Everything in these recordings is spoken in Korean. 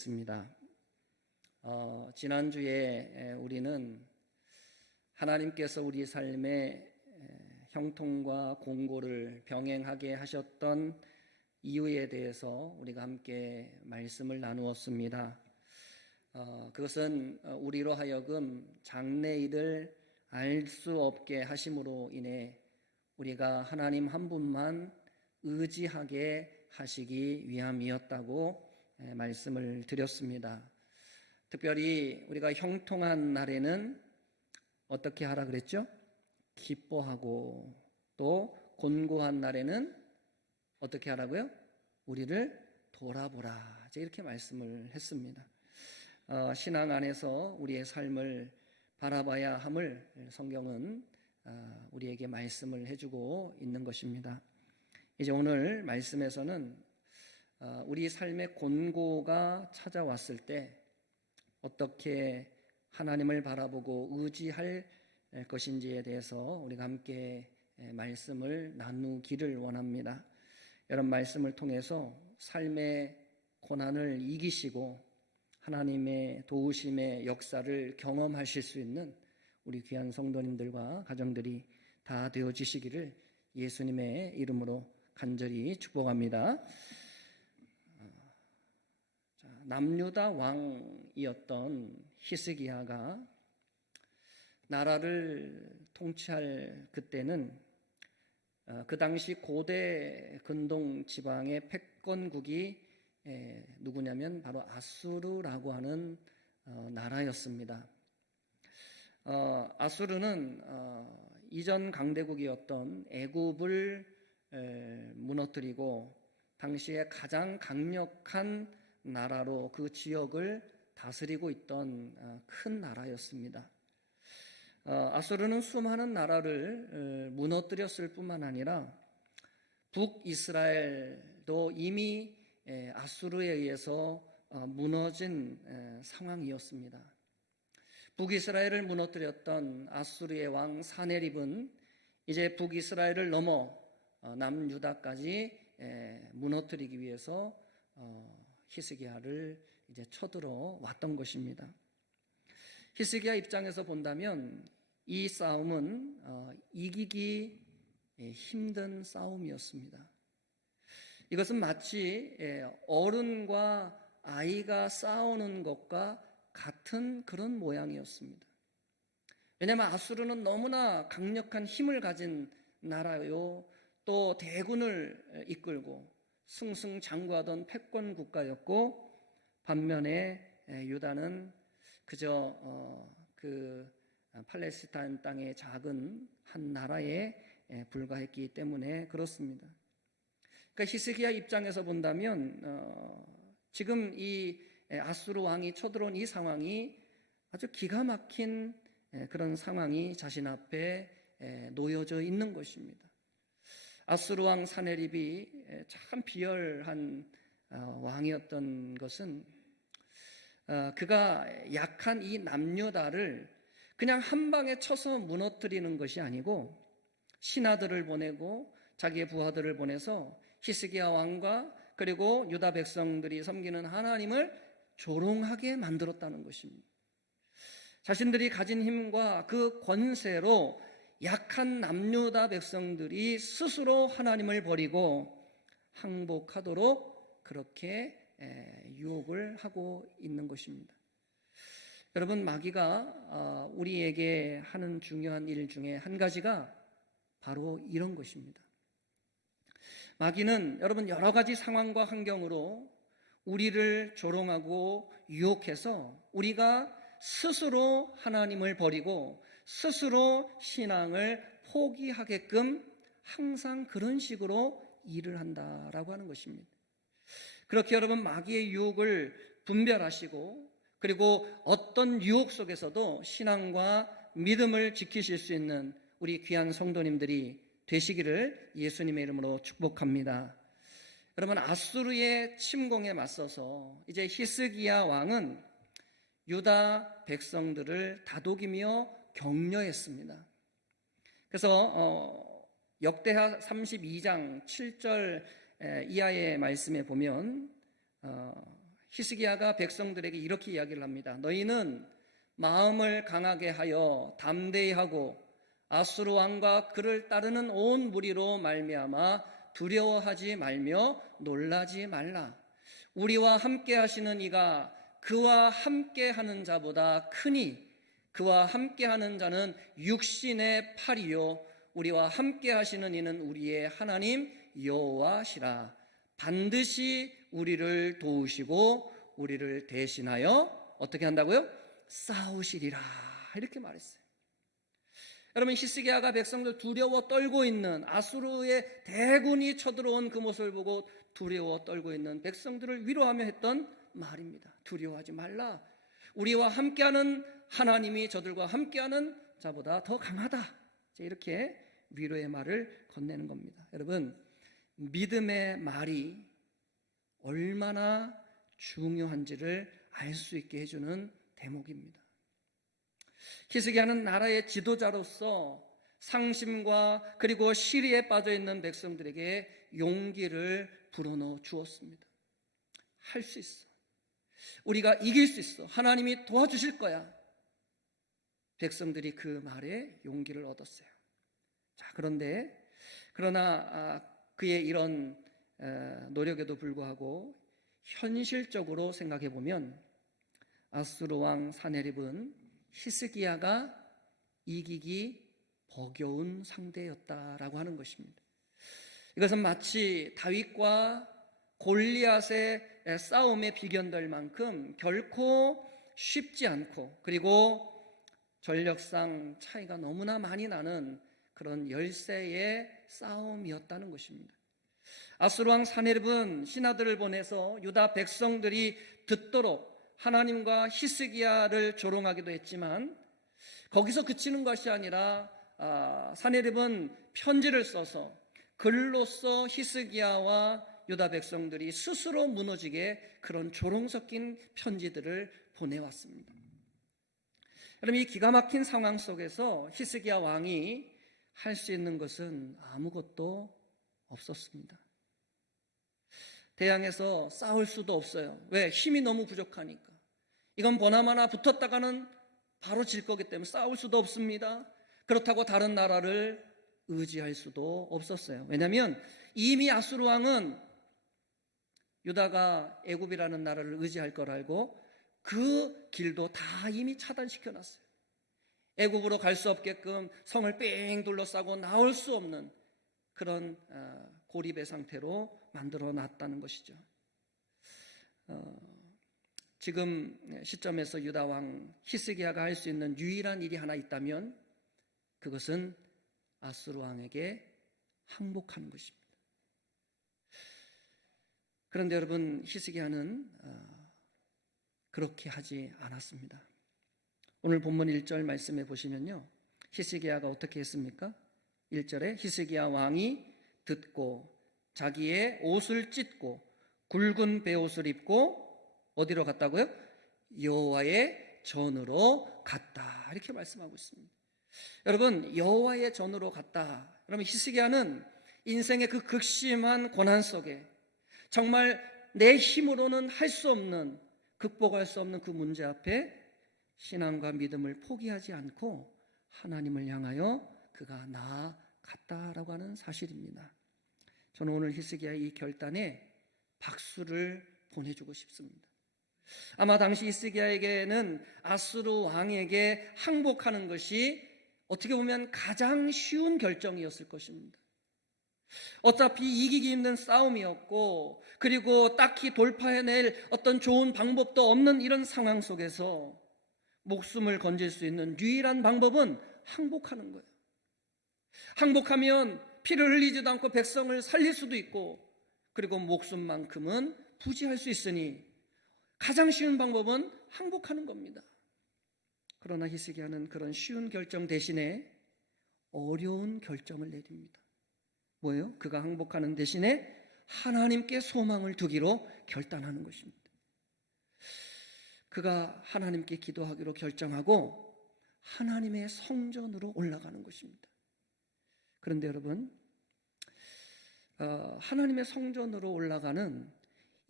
있습니다. 지난주에 우리는 하나님께서 우리 삶에 형통과 공고를 병행하게 하셨던 이유에 대해서 우리가 함께 말씀을 나누었습니다. 그것은 우리로 하여금 장래일을 알 수 없게 하심으로 인해 우리가 하나님 한 분만 의지하게 하시기 위함이었다고 말씀을 드렸습니다. 특별히 우리가 형통한 날에는 어떻게 하라 그랬죠? 기뻐하고, 또 곤고한 날에는 어떻게 하라고요? 우리를 돌아보라, 이렇게 말씀을 했습니다. 신앙 안에서 우리의 삶을 바라봐야 함을 성경은 우리에게 말씀을 해주고 있는 것입니다. 이제 오늘 말씀에서는 우리 삶의 곤고가 찾아왔을 때 어떻게 하나님을 바라보고 의지할 것인지에 대해서 우리가 함께 말씀을 나누기를 원합니다. 이런 말씀을 통해서 삶의 고난을 이기시고 하나님의 도우심의 역사를 경험하실 수 있는 우리 귀한 성도님들과 가정들이 다 되어지시기를 예수님의 이름으로 간절히 축복합니다. 남유다 왕이었던 히스기야가 나라를 통치할 그때는 그 당시 고대 근동 지방의 패권국이 누구냐면 바로 아수르라고 하는 나라였습니다. 아수르는 이전 강대국이었던 애굽을 무너뜨리고 당시에 가장 강력한 나라로 그 지역을 다스리고 있던 큰 나라였습니다. 아수르는 수많은 나라를 무너뜨렸을 뿐만 아니라 북이스라엘도 이미 아수르에 의해서 무너진 상황이었습니다. 북이스라엘을 무너뜨렸던 아수르의 왕 사네립은 이제 북이스라엘을 넘어 남유다까지 무너뜨리기 위해서 히스기야를 이제 쳐들어 왔던 것입니다. 히스기야 입장에서 본다면 이 싸움은 이기기 힘든 싸움이었습니다. 이것은 마치 어른과 아이가 싸우는 것과 같은 그런 모양이었습니다. 왜냐하면 아수르는 너무나 강력한 힘을 가진 나라요, 또 대군을 이끌고 승승장구하던 패권 국가였고, 반면에 유다는 그저 그 팔레스타인 땅의 작은 한 나라에 불과했기 때문에 그렇습니다. 그러니까 히스기야 입장에서 본다면 지금 이 아수르 왕이 쳐들어온 이 상황이 아주 기가 막힌 그런 상황이 자신 앞에 놓여져 있는 것입니다. 아수르 왕 사네립이 참 비열한 왕이었던 것은 그가 약한 이 남유다를 그냥 한 방에 쳐서 무너뜨리는 것이 아니고 신하들을 보내고 자기의 부하들을 보내서 히스기야 왕과 그리고 유다 백성들이 섬기는 하나님을 조롱하게 만들었다는 것입니다. 자신들이 가진 힘과 그 권세로 약한 남유다 백성들이 스스로 하나님을 버리고 항복하도록 그렇게 유혹을 하고 있는 것입니다. 여러분, 마귀가 우리에게 하는 중요한 일 중에 한 가지가 바로 이런 것입니다. 마귀는 여러분 여러 가지 상황과 환경으로 우리를 조롱하고 유혹해서 우리가 스스로 하나님을 버리고 스스로 신앙을 포기하게끔 항상 그런 식으로 일을 한다라고 하는 것입니다. 그렇게 여러분 마귀의 유혹을 분별하시고 그리고 어떤 유혹 속에서도 신앙과 믿음을 지키실 수 있는 우리 귀한 성도님들이 되시기를 예수님의 이름으로 축복합니다. 여러분, 아수르의 침공에 맞서서 이제 히스기야 왕은 유다 백성들을 다독이며 격려했습니다. 그래서 역대하 32장 7절 이하의 말씀에 보면 히스기야가 백성들에게 이렇게 이야기를 합니다. 너희는 마음을 강하게 하여 담대히 하고 아수르 왕과 그를 따르는 온 무리로 말미암아 두려워하지 말며 놀라지 말라. 우리와 함께 하시는 이가 그와 함께 하는 자보다 크니 그와 함께 하는 자는 육신의 팔이요 우리와 함께 하시는 이는 우리의 하나님 여호와시라. 반드시 우리를 도우시고 우리를 대신하여 어떻게 한다고요? 싸우시리라. 이렇게 말했어요. 여러분, 히스기야가 백성들 두려워 떨고 있는 아수르의 대군이 쳐들어온 그 모습을 보고 두려워 떨고 있는 백성들을 위로하며 했던 말입니다. 두려워하지 말라. 우리와 함께하는 하나님이 저들과 함께하는 자보다 더 강하다. 이렇게 위로의 말을 건네는 겁니다. 여러분, 믿음의 말이 얼마나 중요한지를 알 수 있게 해주는 대목입니다. 히스기야는 나라의 지도자로서 상심과 그리고 시리에 빠져있는 백성들에게 용기를 불어넣어 주었습니다. 할 수 있어. 우리가 이길 수 있어. 하나님이 도와주실 거야. 백성들이 그 말에 용기를 얻었어요. 자, 그러나 그의 이런 노력에도 불구하고 현실적으로 생각해 보면 아수르 왕 사네립은 히스기야가 이기기 버거운 상대였다라고 하는 것입니다. 이것은 마치 다윗과 골리앗의 싸움에 비견될 만큼 결코 쉽지 않고 그리고 전력상 차이가 너무나 많이 나는 그런 열세의 싸움이었다는 것입니다. 아수르 왕 사네립은 신하들을 보내서 유다 백성들이 듣도록 하나님과 히스기야를 조롱하기도 했지만 거기서 그치는 것이 아니라 사네립은 편지를 써서 글로써 히스기야와 유다 백성들이 스스로 무너지게 그런 조롱 섞인 편지들을 보내왔습니다. 여러분, 이 기가 막힌 상황 속에서 히스기야 왕이 할 수 있는 것은 아무것도 없었습니다. 대항해서 싸울 수도 없어요. 왜? 힘이 너무 부족하니까. 이건 보나마나 붙었다가는 바로 질 거기 때문에 싸울 수도 없습니다. 그렇다고 다른 나라를 의지할 수도 없었어요. 왜냐하면 이미 아수르 왕은 유다가 애굽이라는 나라를 의지할 걸 알고 그 길도 다 이미 차단시켜놨어요. 애굽으로 갈 수 없게끔 성을 뺑 둘러싸고 나올 수 없는 그런 고립의 상태로 만들어 놨다는 것이죠. 지금 시점에서 유다 왕 히스기야가 할 수 있는 유일한 일이 하나 있다면 그것은 아수르 왕에게 항복하는 것입니다. 그런데 여러분, 히스기야는 그렇게 하지 않았습니다. 오늘 본문 1절 말씀해 보시면요, 히스기야가 어떻게 했습니까? 1절에 히스기야 왕이 듣고 자기의 옷을 찢고 굵은 베옷을 입고 어디로 갔다고요? 여호와의 전으로 갔다. 이렇게 말씀하고 있습니다. 여러분, 여호와의 전으로 갔다. 그러면 히스기야는 인생의 그 극심한 고난 속에 정말 내 힘으로는 할 수 없는, 극복할 수 없는 그 문제 앞에 신앙과 믿음을 포기하지 않고 하나님을 향하여 그가 나아갔다라고 하는 사실입니다. 저는 오늘 히스기야의 이 결단에 박수를 보내주고 싶습니다. 아마 당시 히스기야에게는 아수르 왕에게 항복하는 것이 어떻게 보면 가장 쉬운 결정이었을 것입니다. 어차피 이기기 힘든 싸움이었고 그리고 딱히 돌파해낼 어떤 좋은 방법도 없는 이런 상황 속에서 목숨을 건질 수 있는 유일한 방법은 항복하는 거예요. 항복하면 피를 흘리지도 않고 백성을 살릴 수도 있고 그리고 목숨만큼은 부지할 수 있으니 가장 쉬운 방법은 항복하는 겁니다. 그러나 히스기야는 그런 쉬운 결정 대신에 어려운 결정을 내립니다. 뭐예요? 그가 항복하는 대신에 하나님께 소망을 두기로 결단하는 것입니다. 그가 하나님께 기도하기로 결정하고 하나님의 성전으로 올라가는 것입니다. 그런데 여러분, 하나님의 성전으로 올라가는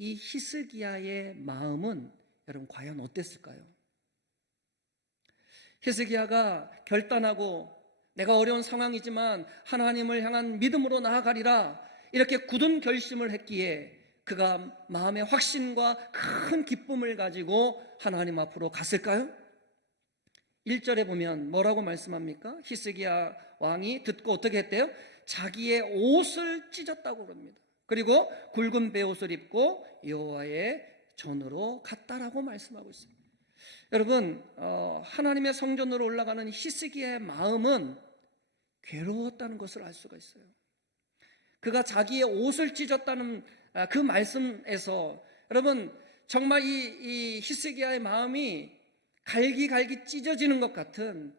이 히스기야의 마음은 여러분 과연 어땠을까요? 히스기야가 결단하고 내가 어려운 상황이지만 하나님을 향한 믿음으로 나아가리라 이렇게 굳은 결심을 했기에 그가 마음의 확신과 큰 기쁨을 가지고 하나님 앞으로 갔을까요? 1절에 보면 뭐라고 말씀합니까? 히스기야 왕이 듣고 어떻게 했대요? 자기의 옷을 찢었다고 그럽니다. 그리고 굵은 베옷을 입고 여호와의 전으로 갔다라고 말씀하고 있습니다. 여러분, 하나님의 성전으로 올라가는 히스기야의 마음은 괴로웠다는 것을 알 수가 있어요. 그가 자기의 옷을 찢었다는 그 말씀에서 여러분 정말 이 히스기야의 마음이 갈기갈기 찢어지는 것 같은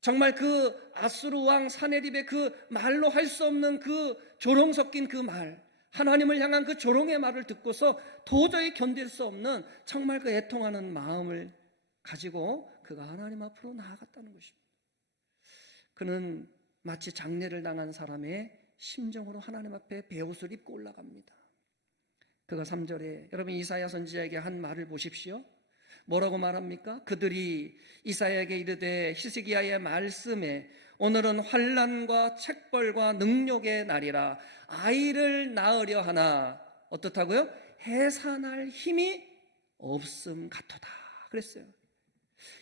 정말 그 아수르 왕 사네립의 그 말로 할 수 없는 그 조롱 섞인 그 말, 하나님을 향한 그 조롱의 말을 듣고서 도저히 견딜 수 없는 정말 그 애통하는 마음을 가지고 그가 하나님 앞으로 나아갔다는 것입니다. 그는 마치 장례를 당한 사람의 심정으로 하나님 앞에 베옷을 입고 올라갑니다. 그가 3절에 여러분 이사야 선지자에게 한 말을 보십시오. 뭐라고 말합니까? 그들이 이사야에게 이르되 히스기야의 말씀에 오늘은 환난과 책벌과 능욕의 날이라 아이를 낳으려 하나 어떻다고요? 해산할 힘이 없음 같도다 그랬어요.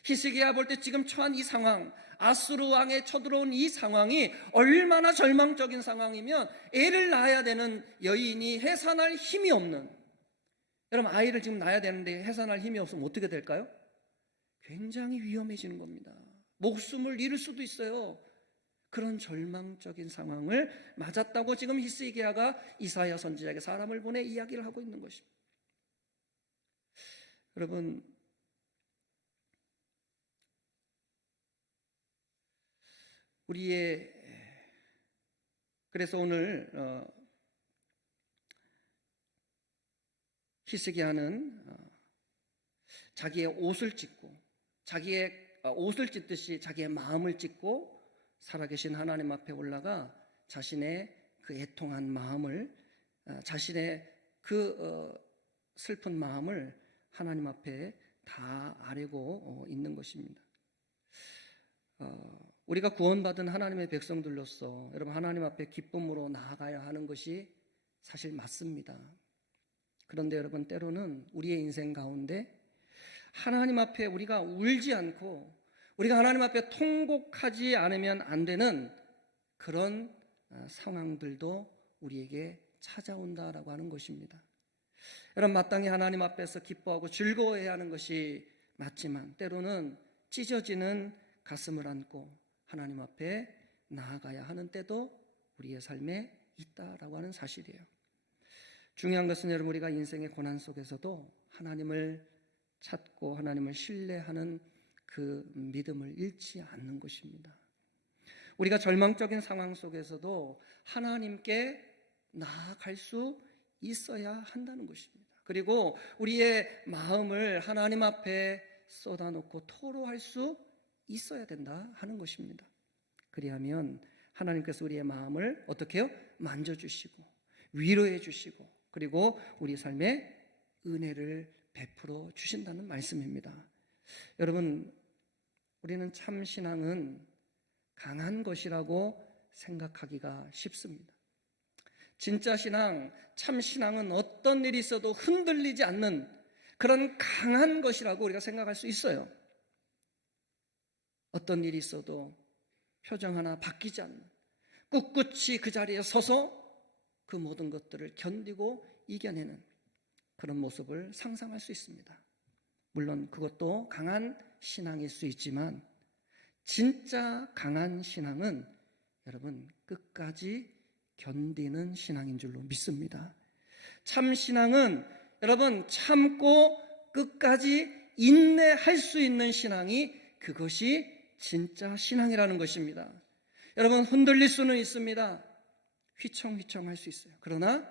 히스기야 볼 때 지금 처한 이 상황, 아수르 왕에 쳐들어온 이 상황이 얼마나 절망적인 상황이면 애를 낳아야 되는 여인이 해산할 힘이 없는, 여러분 아이를 지금 낳아야 되는데 해산할 힘이 없으면 어떻게 될까요? 굉장히 위험해지는 겁니다. 목숨을 잃을 수도 있어요. 그런 절망적인 상황을 맞았다고 지금 히스기야가 이사야 선지자에게 사람을 보내 이야기를 하고 있는 것입니다. 여러분, 그래서 오늘 히스기야는 자기의 옷을 찢고 자기의 옷을 찢듯이 자기의 마음을 찢고 살아계신 하나님 앞에 올라가 자신의 그 애통한 마음을, 자신의 그 슬픈 마음을 하나님 앞에 다 아뢰고 있는 것입니다. 우리가 구원받은 하나님의 백성들로서 여러분 하나님 앞에 기쁨으로 나아가야 하는 것이 사실 맞습니다. 그런데 여러분 때로는 우리의 인생 가운데 하나님 앞에 우리가 울지 않고 우리가 하나님 앞에 통곡하지 않으면 안 되는 그런 상황들도 우리에게 찾아온다라고 하는 것입니다. 여러분 마땅히 하나님 앞에서 기뻐하고 즐거워해야 하는 것이 맞지만 때로는 찢어지는 가슴을 안고 하나님 앞에 나아가야 하는 때도 우리의 삶에 있다라고 하는 사실이에요. 중요한 것은 여러분 우리가 인생의 고난 속에서도 하나님을 찾고 하나님을 신뢰하는 그 믿음을 잃지 않는 것입니다. 우리가 절망적인 상황 속에서도 하나님께 나아갈 수 있어야 한다는 것입니다. 그리고 우리의 마음을 하나님 앞에 쏟아놓고 토로할 수 있어야 된다 하는 것입니다. 그리하면 하나님께서 우리의 마음을 어떻게 해요? 만져주시고 위로해 주시고 그리고 우리 삶에 은혜를 베풀어 주신다는 말씀입니다. 여러분 우리는 참 신앙은 강한 것이라고 생각하기가 쉽습니다. 진짜 신앙, 참 신앙은 어떤 일이 있어도 흔들리지 않는 그런 강한 것이라고 우리가 생각할 수 있어요. 어떤 일이 있어도 표정 하나 바뀌지 않는, 꿋꿋이 그 자리에 서서 그 모든 것들을 견디고 이겨내는 그런 모습을 상상할 수 있습니다. 물론 그것도 강한 신앙일 수 있지만 진짜 강한 신앙은 여러분 끝까지 견디는 신앙인 줄로 믿습니다. 참 신앙은 여러분 참고 끝까지 인내할 수 있는 신앙이 그것이 진짜 신앙이라는 것입니다. 여러분 흔들릴 수는 있습니다. 휘청휘청할 수 있어요. 그러나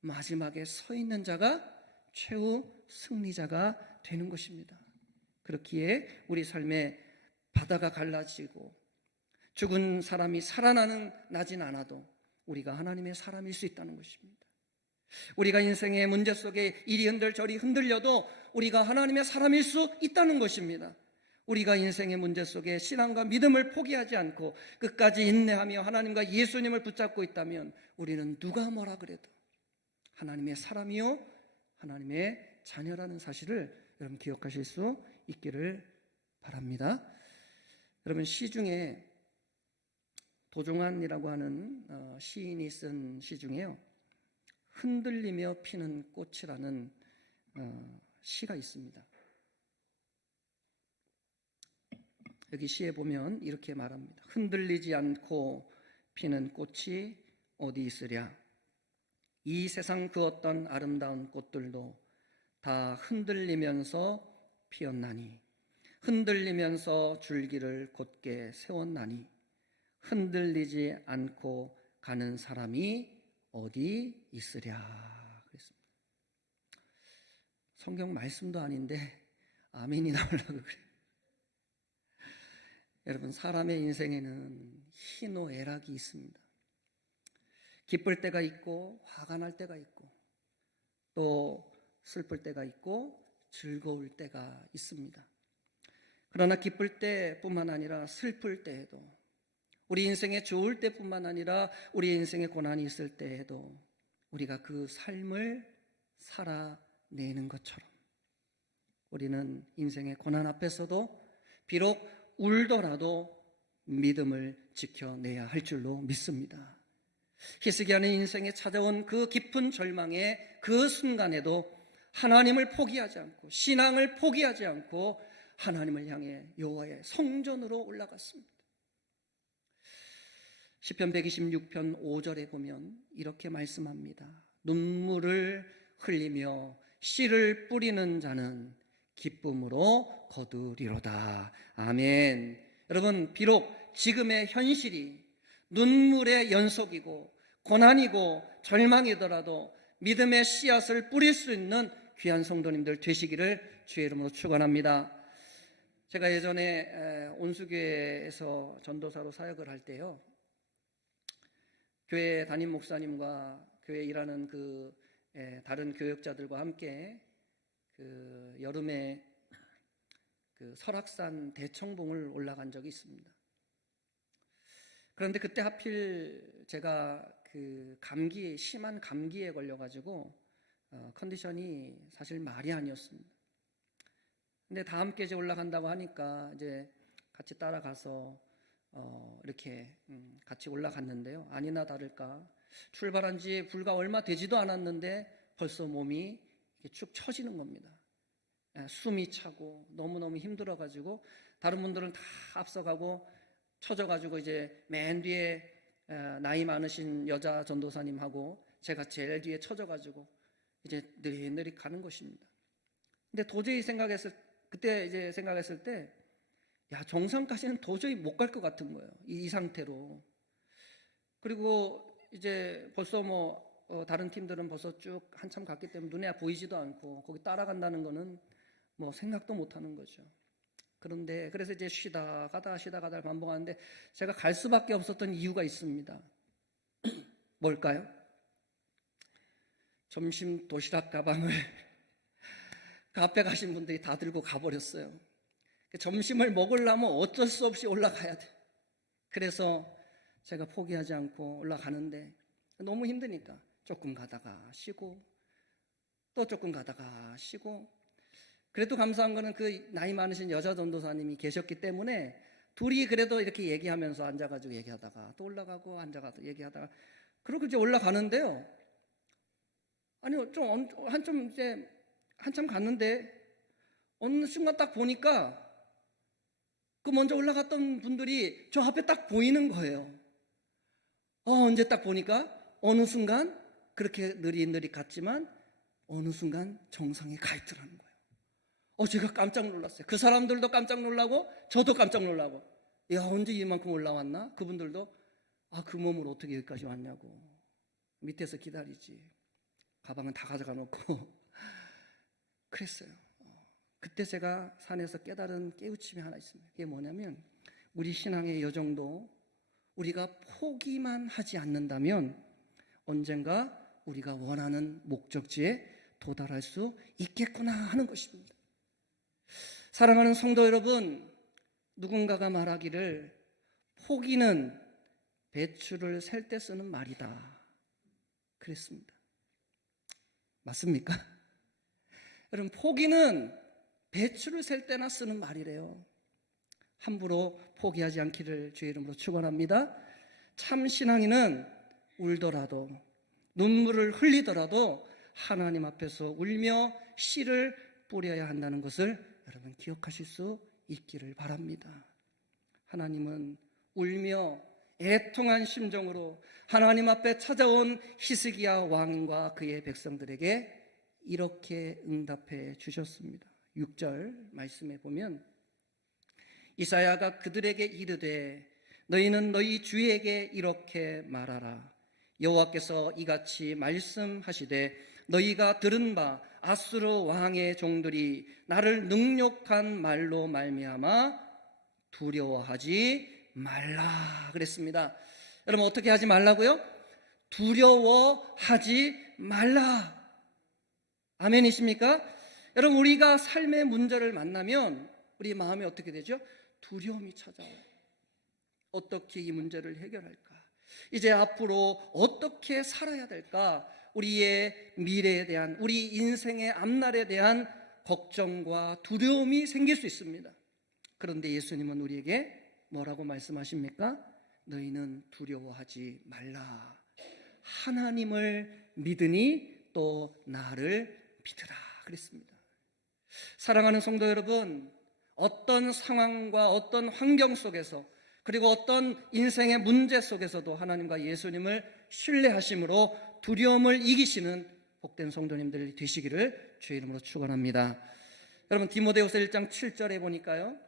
마지막에 서 있는 자가 최후 승리자가 되는 것입니다. 그렇기에 우리 삶에 바다가 갈라지고 죽은 사람이 살아나진 않아도 우리가 하나님의 사람일 수 있다는 것입니다. 우리가 인생의 문제 속에 이리 흔들 저리 흔들려도 우리가 하나님의 사람일 수 있다는 것입니다. 우리가 인생의 문제 속에 신앙과 믿음을 포기하지 않고 끝까지 인내하며 하나님과 예수님을 붙잡고 있다면 우리는 누가 뭐라 그래도 하나님의 사람이요 하나님의 자녀라는 사실을 여러분 기억하실 수 있기를 바랍니다. 여러분, 시 중에 도종환이라고 하는 시인이 쓴 시 중에요, 흔들리며 피는 꽃이라는 시가 있습니다. 여기 시에 보면 이렇게 말합니다. 흔들리지 않고 피는 꽃이 어디 있으랴. 이 세상 그 어떤 아름다운 꽃들도 다 흔들리면서 피었나니, 흔들리면서 줄기를 곧게 세웠나니, 흔들리지 않고 가는 사람이 어디 있으랴 그랬습니다. 성경 말씀도 아닌데 아멘이 나오려고 그래요. 여러분, 사람의 인생에는 희노애락이 있습니다. 기쁠 때가 있고 화가 날 때가 있고 또 슬플 때가 있고 즐거울 때가 있습니다. 그러나 기쁠 때뿐만 아니라 슬플 때에도, 우리 인생에 좋을 때뿐만 아니라 우리 인생에 고난이 있을 때에도 우리가 그 삶을 살아내는 것처럼 우리는 인생의 고난 앞에서도 비록 울더라도 믿음을 지켜내야 할 줄로 믿습니다. 히스기야는 인생에 찾아온 그 깊은 절망의 그 순간에도 하나님을 포기하지 않고 신앙을 포기하지 않고 하나님을 향해 여호와의 성전으로 올라갔습니다. 시편 126편 5절에 보면 이렇게 말씀합니다. 눈물을 흘리며 씨를 뿌리는 자는 기쁨으로 거두리로다. 아멘. 여러분, 비록 지금의 현실이 눈물의 연속이고 고난이고 절망이더라도 믿음의 씨앗을 뿌릴 수 있는 귀한 성도님들 되시기를 주의 이름으로 축원합니다. 제가 예전에 온수교회에서 전도사로 사역을 할 때요, 교회 담임 목사님과 교회 일하는 다른 교역자들과 함께 여름에 설악산 대청봉을 올라간 적이 있습니다. 그런데 그때 하필 제가 심한 감기에 걸려가지고 컨디션이 사실 말이 아니었습니다. 근데 다 함께 이제 올라간다고 하니까 이제 같이 따라가서 이렇게 같이 올라갔는데요. 아니나 다를까 출발한 지 불과 얼마 되지도 않았는데 벌써 몸이 축 처지는 겁니다. 숨이 차고 너무너무 힘들어가지고 다른 분들은 다 앞서가고 처져가지고 이제 맨 뒤에 나이 많으신 여자 전도사님하고 제가 제일 뒤에 처져가지고 이제 느릿느릿 가는 것입니다. 근데 도저히 그때 이제 생각했을 때, 야, 정상까지는 도저히 못 갈 것 같은 거예요. 이 상태로. 그리고 이제 벌써 다른 팀들은 벌써 쭉 한참 갔기 때문에 눈에 보이지도 않고 거기 따라간다는 거는 생각도 못 하는 거죠. 그래서 이제 쉬다 가다 반복하는데 제가 갈 수밖에 없었던 이유가 있습니다. 뭘까요? 점심 도시락 가방을 그 앞에 가신 분들이 다 들고 가버렸어요. 점심을 먹으려면 어쩔 수 없이 올라가야 돼. 그래서 제가 포기하지 않고 올라가는데 너무 힘드니까 조금 가다가 쉬고 또 조금 가다가 쉬고, 그래도 감사한 거는 그 나이 많으신 여자 전도사님이 계셨기 때문에 둘이 그래도 이렇게 얘기하면서 앉아가지고 얘기하다가 또 올라가고 앉아가지고 얘기하다가 그러고 이제 올라가는데요. 아니 한참 갔는데 어느 순간 딱 보니까 그 먼저 올라갔던 분들이 저 앞에 딱 보이는 거예요. 언제 딱 보니까 어느 순간 그렇게 느릿느릿 갔지만 어느 순간 정상에 가 있더라는 거예요. 제가 깜짝 놀랐어요. 그 사람들도 깜짝 놀라고 저도 깜짝 놀라고, 야, 언제 이만큼 올라왔나? 그분들도 그 몸으로 어떻게 여기까지 왔냐고 밑에서 기다리지, 가방은 다 가져가 놓고 그랬어요. 그때 제가 산에서 깨달은 깨우침이 하나 있습니다. 그게 뭐냐면 우리 신앙의 여정도 우리가 포기만 하지 않는다면 언젠가 우리가 원하는 목적지에 도달할 수 있겠구나 하는 것입니다. 사랑하는 성도 여러분, 누군가가 말하기를 포기는 배추를 셀 때 쓰는 말이다 그랬습니다. 맞습니까? 여러분, 포기는 배추를 셀 때나 쓰는 말이래요. 함부로 포기하지 않기를 주의 이름으로 축원합니다. 참 신앙인은 울더라도 눈물을 흘리더라도 하나님 앞에서 울며 씨를 뿌려야 한다는 것을 여러분 기억하실 수 있기를 바랍니다. 하나님은 울며 애통한 심정으로 하나님 앞에 찾아온 히스기야 왕과 그의 백성들에게 이렇게 응답해 주셨습니다. 6절 말씀에 보면 이사야가 그들에게 이르되 너희는 너희 주에게 이렇게 말하라. 여호와께서 이같이 말씀하시되 너희가 들은 바 아수르 왕의 종들이 나를 능욕한 말로 말미암아 두려워하지 말라 그랬습니다. 여러분, 어떻게 하지 말라고요? 두려워하지 말라. 아멘이십니까? 여러분, 우리가 삶의 문제를 만나면 우리 마음이 어떻게 되죠? 두려움이 찾아와요. 어떻게 이 문제를 해결할까? 이제 앞으로 어떻게 살아야 될까? 우리의 미래에 대한, 우리 인생의 앞날에 대한 걱정과 두려움이 생길 수 있습니다. 그런데 예수님은 우리에게 뭐라고 말씀하십니까? 너희는 두려워하지 말라. 하나님을 믿으니 또 나를 믿으라 그랬습니다. 사랑하는 성도 여러분, 어떤 상황과 어떤 환경 속에서 그리고 어떤 인생의 문제 속에서도 하나님과 예수님을 신뢰하심으로 두려움을 이기시는 복된 성도님들 되시기를 주의 이름으로 축원합니다. 여러분, 디모데후서 1장 7절에 보니까요,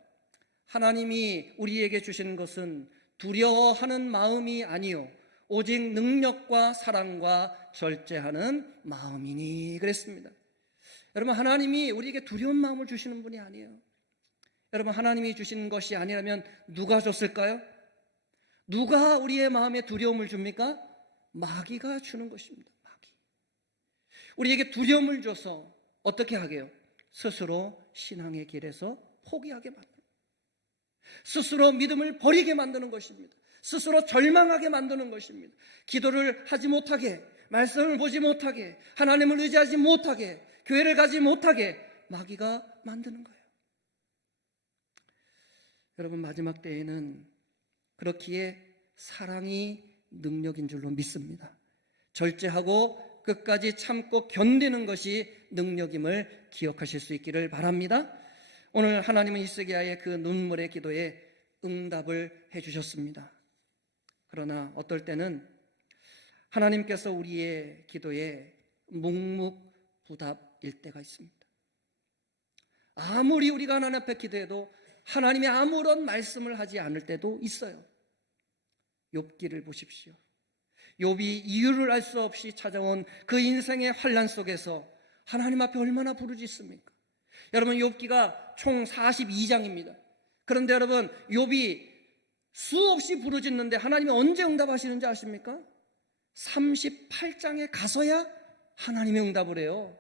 하나님이 우리에게 주시는 것은 두려워하는 마음이 아니요 오직 능력과 사랑과 절제하는 마음이니 그랬습니다. 여러분, 하나님이 우리에게 두려운 마음을 주시는 분이 아니에요. 여러분, 하나님이 주신 것이 아니라면 누가 줬을까요? 누가 우리의 마음에 두려움을 줍니까? 마귀가 주는 것입니다. 마귀. 우리에게 두려움을 줘서 어떻게 하게요? 스스로 신앙의 길에서 포기하게 만드는, 스스로 믿음을 버리게 만드는 것입니다. 스스로 절망하게 만드는 것입니다. 기도를 하지 못하게, 말씀을 보지 못하게, 하나님을 의지하지 못하게, 교회를 가지 못하게 마귀가 만드는 거예요. 여러분, 마지막 때에는 그렇기에 사랑이 능력인 줄로 믿습니다. 절제하고 끝까지 참고 견디는 것이 능력임을 기억하실 수 있기를 바랍니다. 오늘 하나님은 히스기야의 그 눈물의 기도에 응답을 해주셨습니다. 그러나 어떨 때는 하나님께서 우리의 기도에 묵묵부답일 때가 있습니다. 아무리 우리가 하나님 앞에 기도해도 하나님이 아무런 말씀을 하지 않을 때도 있어요. 욥기를 보십시오. 욥이 이유를 알 수 없이 찾아온 그 인생의 환난 속에서 하나님 앞에 얼마나 부르짖습니까? 여러분, 욥기가 총 42장입니다. 그런데 여러분, 욥이 수없이 부르짖는데 하나님이 언제 응답하시는지 아십니까? 38장에 가서야 하나님의 응답을 해요.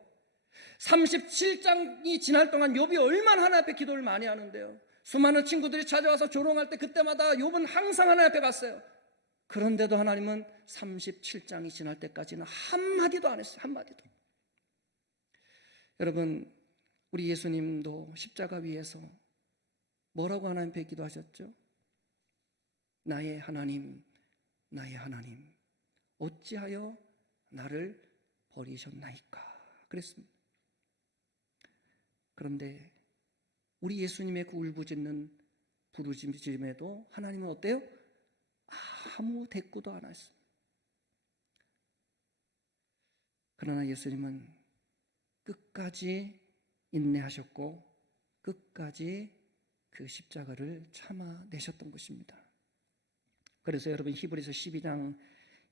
37장이 지날 동안 욥이 얼마나 하나님 앞에 기도를 많이 하는데요. 수많은 친구들이 찾아와서 조롱할 때 그때마다 욥은 항상 하나님 앞에 갔어요. 그런데도 하나님은 37장이 지날 때까지는 한마디도 안 했어요. 한마디도. 여러분, 우리 예수님도 십자가 위에서 뭐라고 하나님 앞에 기도하셨죠? 나의 하나님, 나의 하나님, 어찌하여 나를 버리셨나이까 그랬습니다. 그런데 우리 예수님의 그 울부짖는 부르짖음에도 하나님은 어때요? 아무 대꾸도 안 하셨습니다. 그러나 예수님은 끝까지 인내하셨고 끝까지 그 십자가를 참아내셨던 것입니다. 그래서 여러분, 히브리서 12장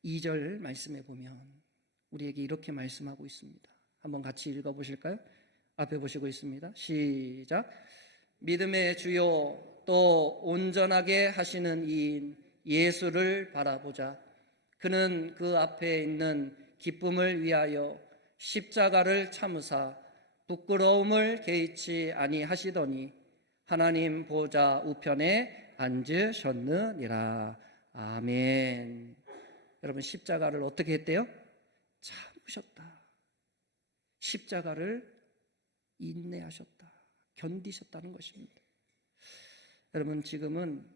2절 말씀에 보면 우리에게 이렇게 말씀하고 있습니다. 한번 같이 읽어보실까요? 앞에 보시고 있습니다. 시작. 믿음의 주요 또 온전하게 하시는 이인 예수를 바라보자. 그는 그 앞에 있는 기쁨을 위하여 십자가를 참으사 부끄러움을 개의치 아니하시더니 하나님 보좌 우편에 앉으셨느니라. 아멘. 여러분, 십자가를 어떻게 했대요? 참으셨다. 십자가를 인내하셨다. 견디셨다는 것입니다. 여러분, 지금은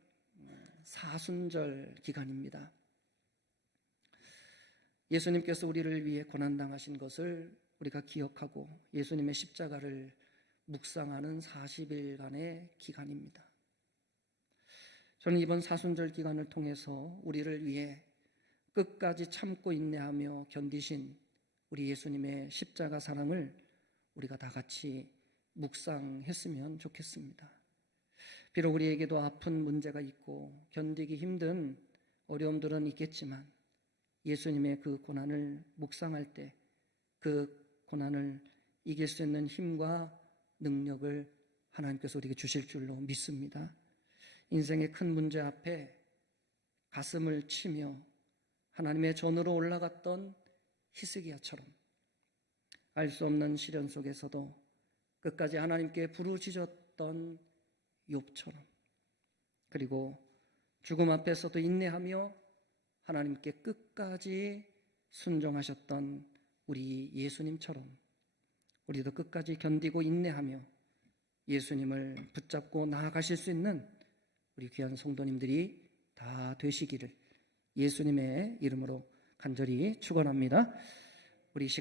사순절 기간입니다. 예수님께서 우리를 위해 고난당하신 것을 우리가 기억하고 예수님의 십자가를 묵상하는 40일간의 기간입니다. 저는 이번 사순절 기간을 통해서 우리를 위해 끝까지 참고 인내하며 견디신 우리 예수님의 십자가 사랑을 우리가 다 같이 묵상했으면 좋겠습니다. 비록 우리에게도 아픈 문제가 있고 견디기 힘든 어려움들은 있겠지만 예수님의 그 고난을 묵상할 때 그 고난을 이길 수 있는 힘과 능력을 하나님께서 우리에게 주실 줄로 믿습니다. 인생의 큰 문제 앞에 가슴을 치며 하나님의 전으로 올라갔던 히스기야처럼 알 수 없는 시련 속에서도 끝까지 하나님께 부르짖었던 욥처럼, 그리고 죽음 앞에서도 인내하며 하나님께 끝까지 순종하셨던 우리 예수님처럼 우리도 끝까지 견디고 인내하며 예수님을 붙잡고 나아가실 수 있는 우리 귀한 성도님들이 다 되시기를 예수님의 이름으로 간절히 축원합니다. 우리 시간